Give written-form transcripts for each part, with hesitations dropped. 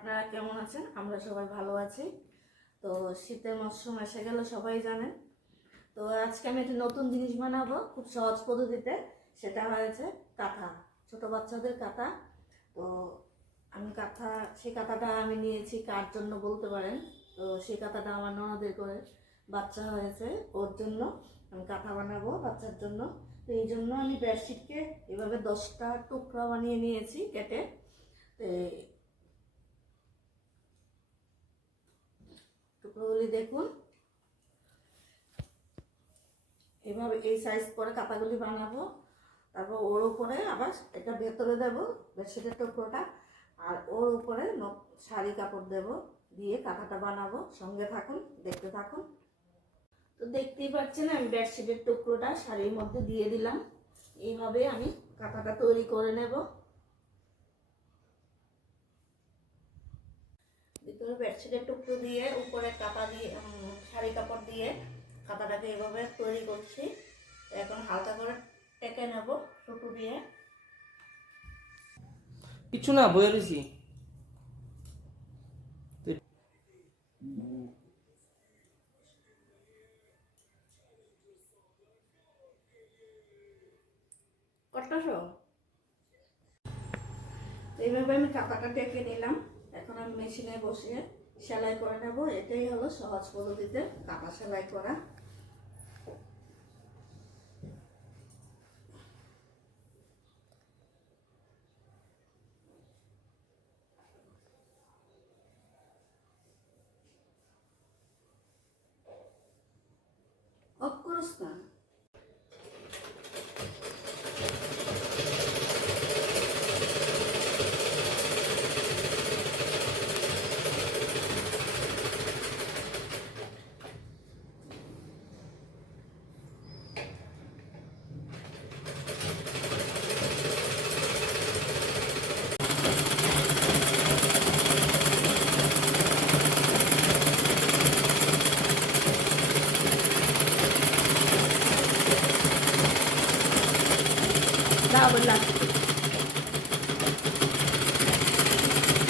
আপনারা কেমন আছেন? আমরা সবাই ভালো আছি। তো শীতের মৌসুম এসে গেল, সবাই জানেন। তো আজকে আমি একটা নতুন জিনিস বানাবো খুব সহজ পদ্ধতিতে। সেটা হয়েছে কাঁথা, ছোট বাচ্চাদের কাঁথা। তো সেই কাঁথাটা আমি নিয়েছি কার জন্য বলতে পারেন। তো সেই কাঁথাটা আমার ননদের করে বাচ্চা হয়েছে, ওর জন্য আমি কাঁথা বানাবো বাচ্চার জন্য। তো এই জন্য আমি বেডশিটকে এভাবে 10টা টুকরা বানিয়ে নিয়েছি কেটে। তো টুকরোগুলি দেখুন, এভাবে এই সাইজ করে কাঁথাগুলি বানাবো। তারপর ওর উপরে আবার এটা ভেতরে দেব বেডশিটের টুকরোটা, আর ওর উপরে শাড়ি কাপড় দেব, দিয়ে কাঁথাটা বানাবো। সঙ্গে থাকুন, দেখতে থাকুন। তো দেখতেই পাচ্ছেন আমি বেডশিটের টুকরোটা শাড়ির মধ্যে দিয়ে দিলাম। এইভাবে আমি কাঁথাটা তৈরি করে নেব। ভিতরে বেডশিটের টুকরো দিয়ে উপরে কাঁথা দিয়ে শাড়ি কাপড় দিয়ে কাঁথাটাকে এভাবে তৈরি করছি। এখন হালকা করে টেকে নেব টুকরো দিয়ে। কিছু না, বয়ে রয়েছি। এইভাবে আমি কাঁথাটা টেকে নিলাম। এখন আমি মেশিনে বসিয়ে সেলাই করে নেব। এটাই হলো সহজ পদ্ধতিতে কাঁথা সেলাই করা। অফ করস না।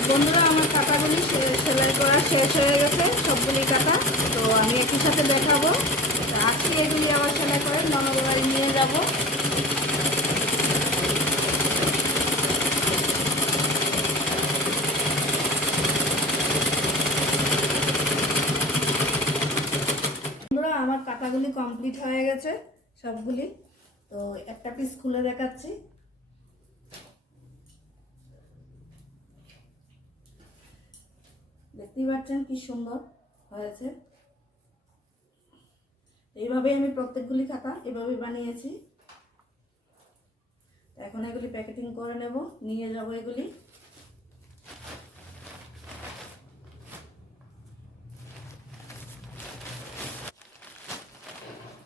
বন্ধুরা, আমার কাঁথাগুলি সেলাই করা শেষ হয়ে গেছে, সবগুলি কাঁথা। তো আমি একই সাথে দেখাবো। আজকে এগুলি আবার সেলাই করে ননদের বাড়ি নিয়ে যাব। বন্ধুরা, আমার কাঁথাগুলি কমপ্লিট হয়ে গেছে সবগুলি। তো একটা পিস খুলে দেখাচ্ছি। দেখতেই পাচ্ছেন কি সুন্দর হয়েছে। এইভাবেই আমি প্রত্যেকগুলি খাতা এভাবে বানিয়েছি। এখন এগুলি প্যাকেটিং করে নেব, নিয়ে যাব এগুলি।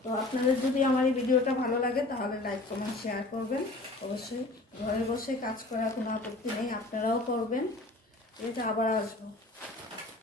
তো আপনাদের যদি আমার এই ভিডিওটা ভালো লাগে তাহলে লাইক কমেন্ট শেয়ার করবেন। অবশ্যই ঘরে বসে কাজ করার কোনো আপত্তি নেই, আপনারাও করবেন। এটা আবার আসবো।